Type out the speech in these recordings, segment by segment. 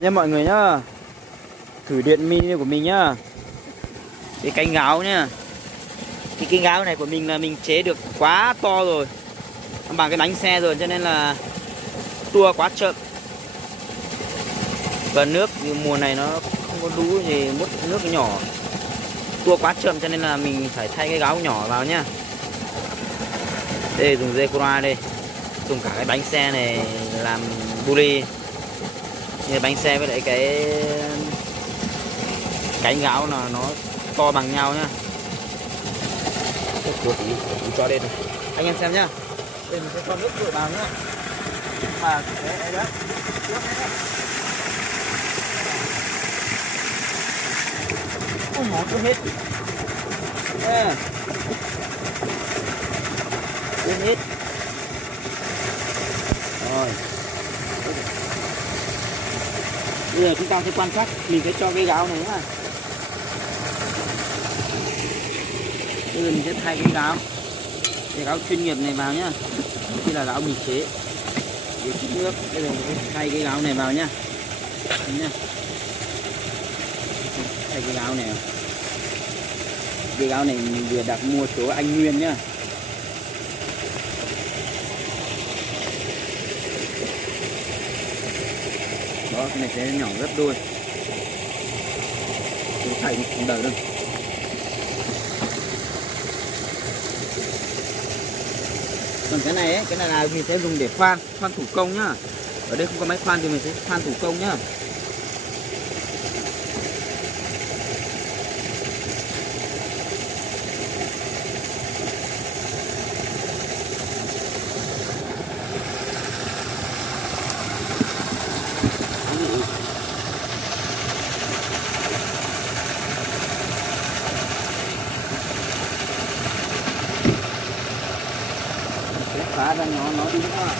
Nha mọi người nhá, thử điện mini của mình nhá. Cái cánh gáo nhá. Cái cánh gáo này của mình là mình chế được quá to rồi, bằng cái bánh xe rồi, cho nên là tua quá chậm. Và nước thì mùa này nó không có đủ gì, mút nước nhỏ, tua quá chậm, cho nên là mình phải thay cái gáo nhỏ vào nhá. Đây dùng dây Cora đây, dùng cả cái bánh xe này làm bu ly, như bánh xe với lại cái cánh gáo là nó to bằng nhau nhá. Chuột tí cho đây này, anh em xem nhá. Đây mình sẽ cho nước rượu vào nhá, mà cái đấy không món chưa hết à, chưa hết rồi. Bây giờ chúng ta sẽ quan sát, mình sẽ cho cái gáo này nhá. Bây giờ mình sẽ thay cái gáo chuyên nghiệp này vào nhá. Đây là gáo mình chế để chút nước. Bây giờ mình sẽ thay cái gáo này vào nhá. Nhá. Thay cái gáo này. Cái gáo này mình vừa đặt mua chỗ anh Nguyên nhá. Đó, cái này sẽ nhỏ gấp đôi. Chúng thay không đỡ đâu. Còn cái này ấy, cái này là mình sẽ dùng để khoan thủ công nhá. Ở đây không có máy khoan thì mình sẽ khoan thủ công nhá. Phá ra nó đúng không ạ?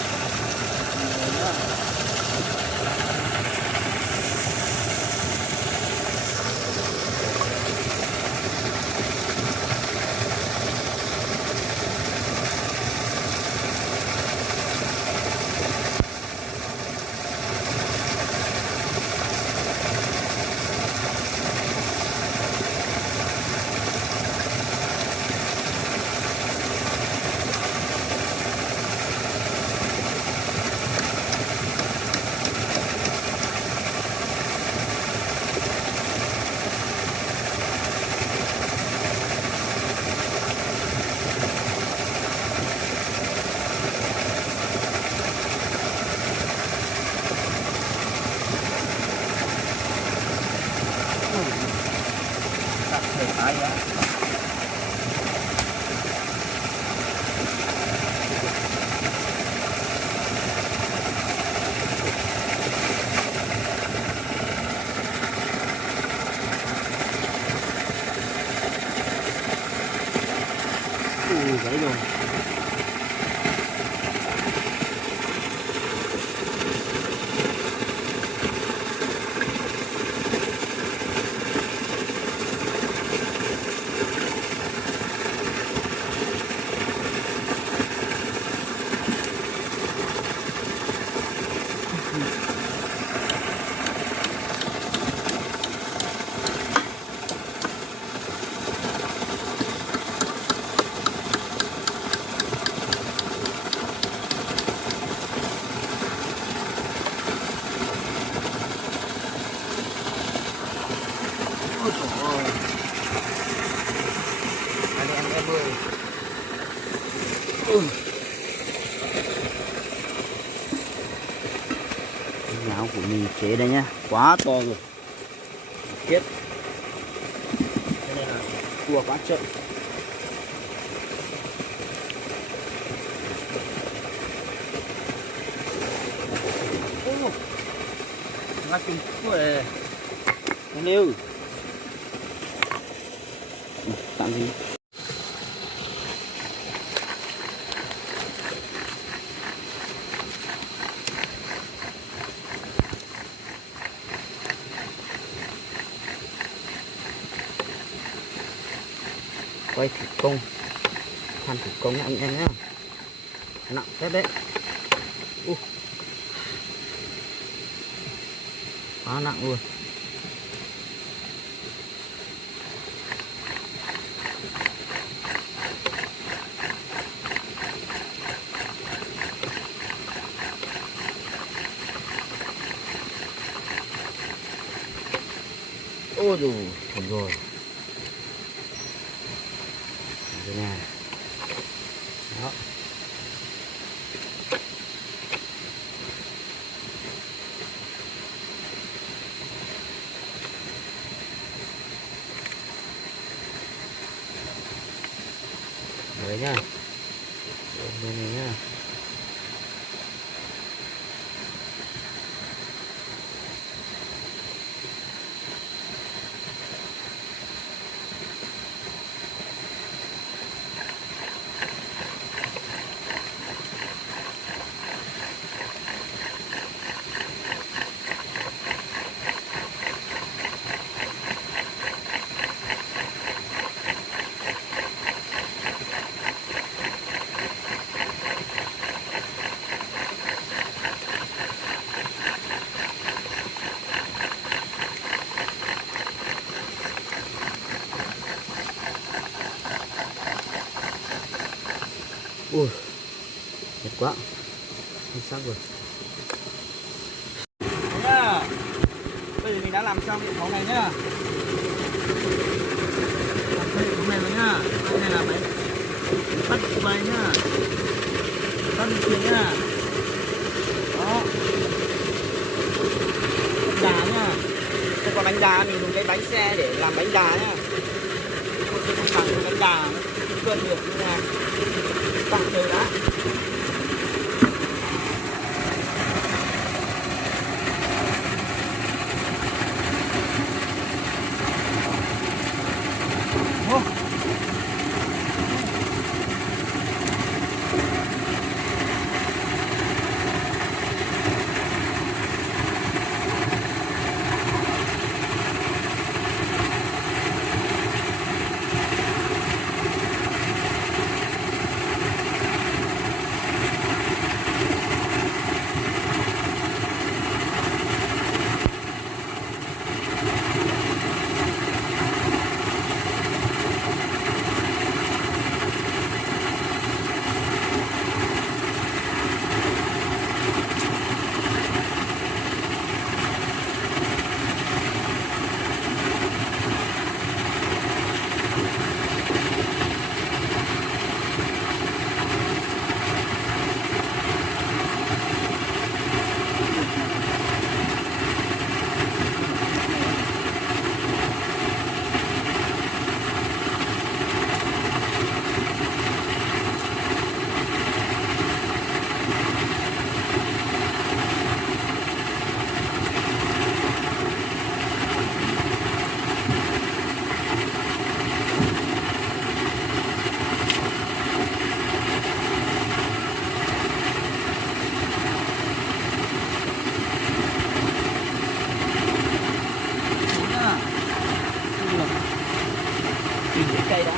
Giấy rồi. Ôi trời ơi. Anh em ơi. Gáo của mình chế đây nhá, quá to rồi. Chết. Cái này là tua quá chậm. Ngắt chung rồi. Không lưu. Tạm gì. Quay thủ công, khoan thủ công anh em nhé, nặng phết đấy. Quá nặng luôn. Ôi dù thủng rồi. Đây nè. Đó. Đấy nhá. Bên này nhá. Ui, mệt quá, không sao rồi. Đấy nhá. Bây giờ mình đã làm xong hệ thống này nhá. Làm xong hệ thống này rồi nhá. Đây này là máy bắt bài nhá, bắt tiền nhá. Đó. Đá nhá. Không có bánh đá mình dùng cái bánh xe để làm bánh đá nhá. Không phải dùng bánh đá nó cân được như này. Tạm thời đã. Cây đó.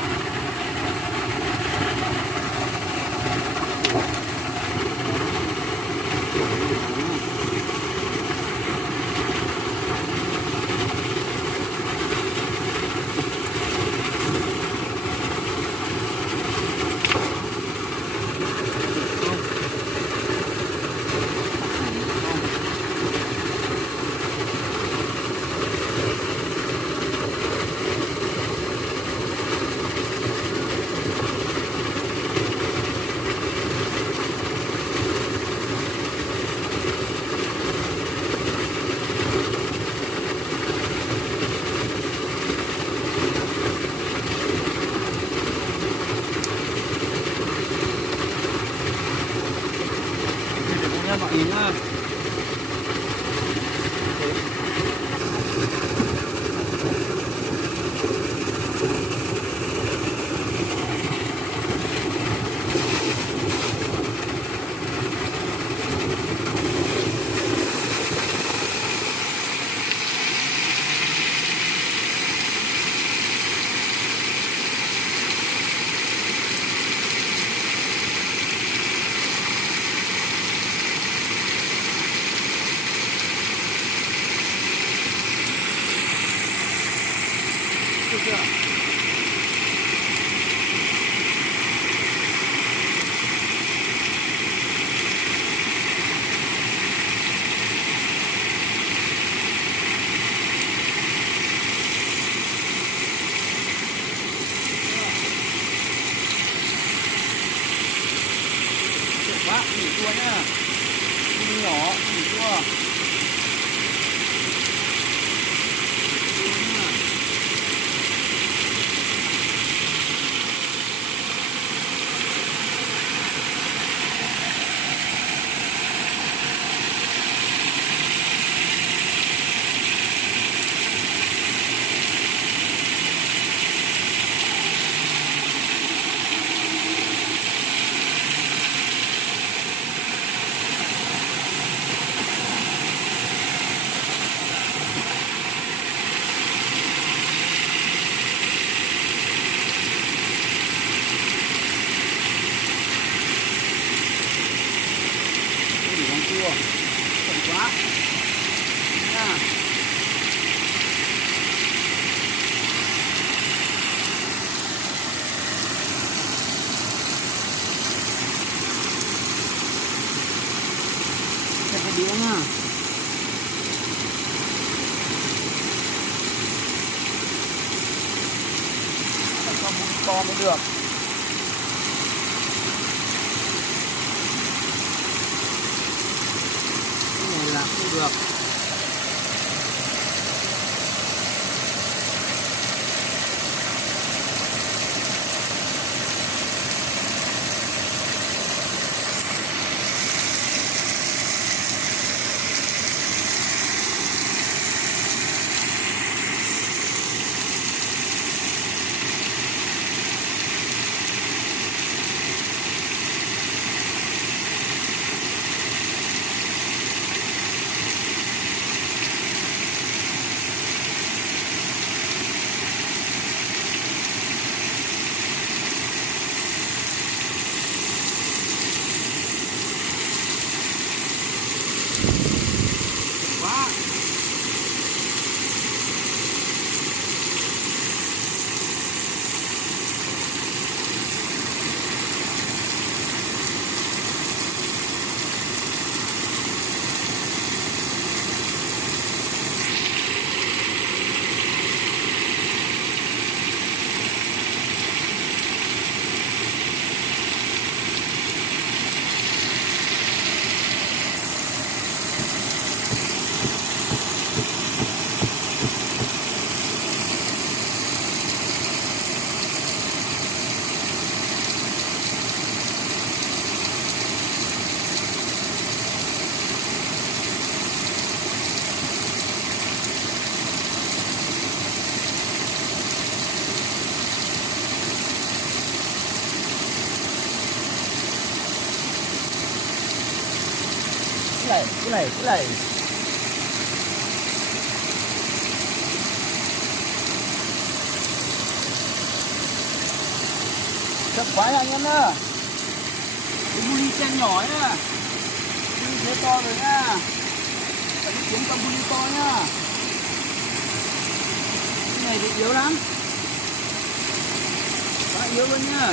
Được chưa? Quá, nghỉ chua nhá. Đi nhỏ, nghỉ chua. Chua chậm quá nha. Thêm cái đĩa nha. Phải cho bún to mới được. Là không được. Cái này chậm quá nha anh em nhá. Cái buli chen nhỏ nhá, buli thế to rồi nha, phải đi kiếm con buli to nhá. Cái này thì yếu lắm, quá yếu luôn nhá.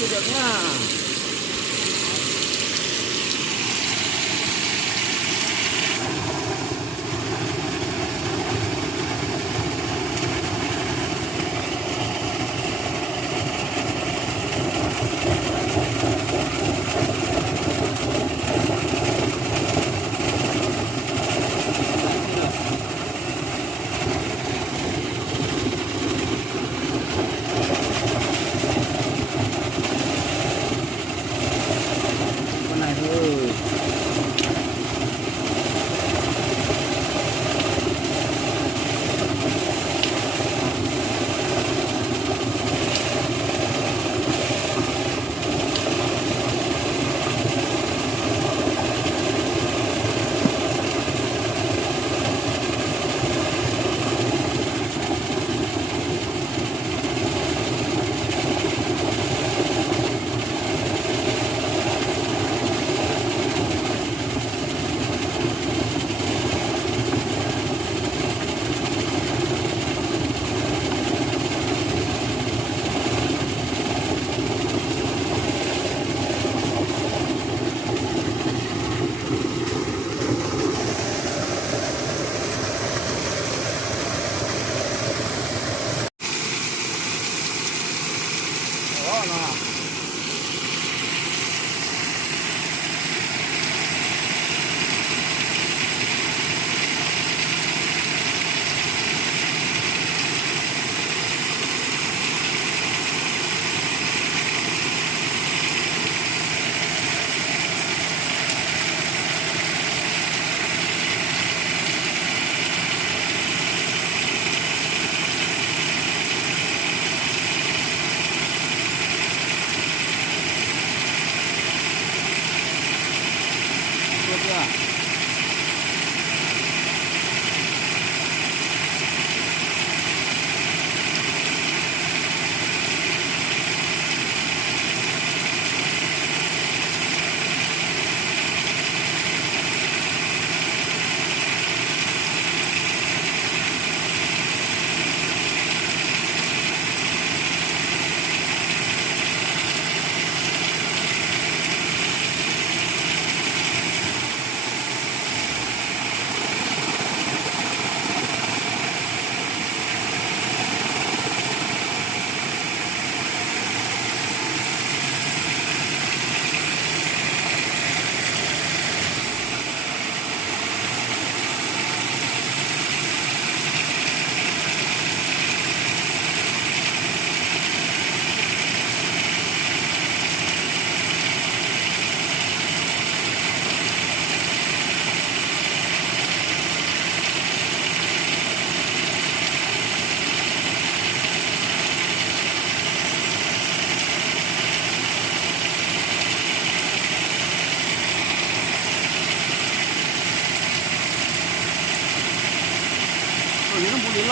Chưa được nha.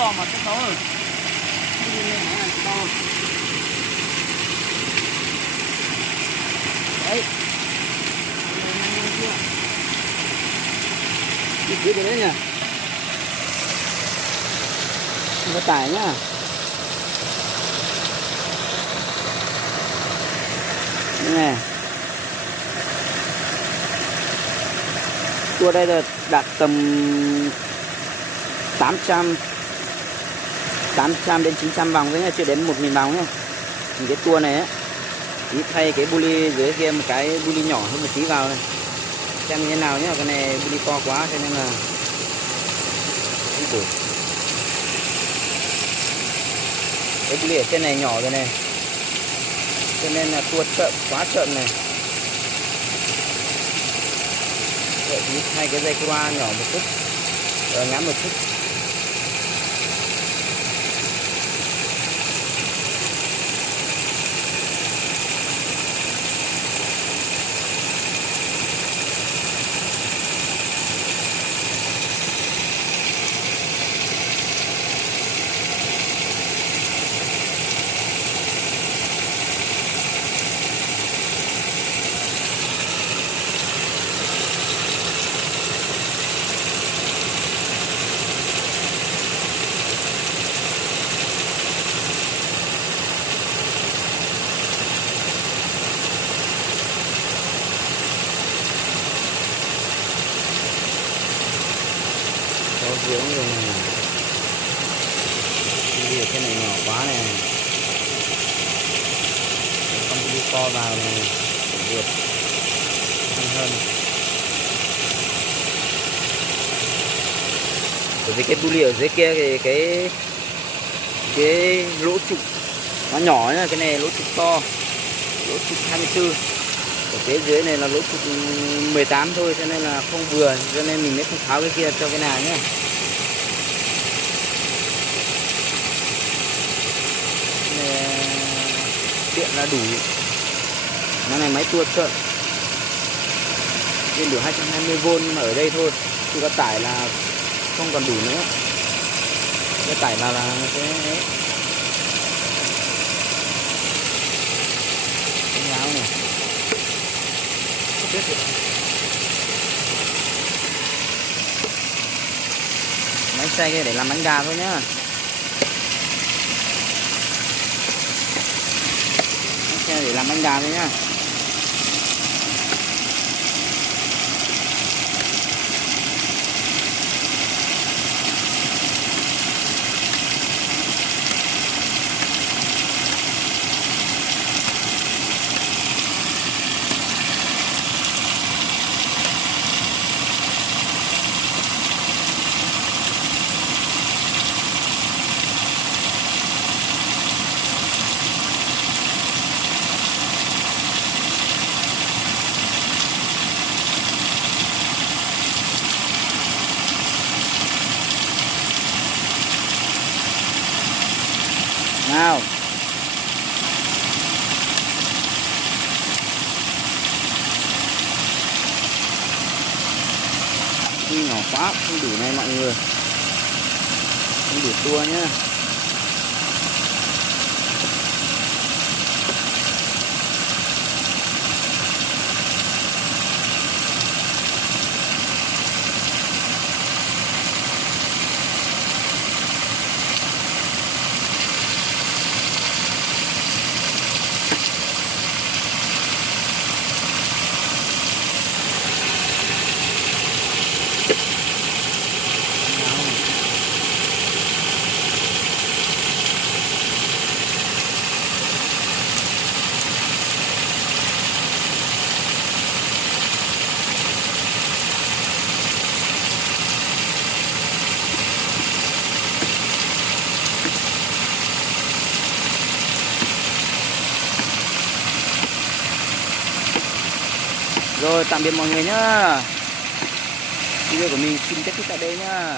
to mà chắc to hơn. Đấy. Đi dưới đấy nhỉ. Không có tải nhá. Đây này. Tua đây là đạt tầm 800 đến 900 vòng với chưa đến 1000 vòng nhé. Thì cái tua này á, chỉ thay cái buli dưới kia một cái buli nhỏ hơn một tí vào này. Xem như thế nào nhé, cái này buli to quá cho nên là không đủ. Cái buli ở trên này nhỏ rồi này, cho nên là tua chậm, quá chậm này. Vậy thì thay cái dây qua nhỏ một chút, rồi ngắn một chút. Dưỡng rồi này, đi ở trên này nhỏ quá này, không đi co vào này, vượt hơn. Bởi vì cái buli ở dưới kia thì cái lỗ trục nó nhỏ nhá, cái này lỗ trục to, lỗ trục 24. Ở phía dưới này là lỗ trục 18 thôi, cho nên là không vừa, cho nên mình mới không tháo cái kia cho cái nào nhé. Điện là đủ. Nó này máy tua chậm, lên được 220V nhưng mà ở đây thôi, khi có tải là không còn đủ nữa. Cái tải là cái đấy. Cái áo này không biết được. Máy xay cái để làm bánh gà thôi nhá. Để làm bánh gà thôi nhá. Nào. Tuy nhỏ quá không đủ này mọi người, không đủ tua nhá. Rồi tạm biệt mọi người nhá. Video của mình xin kết thúc tại đây nhá.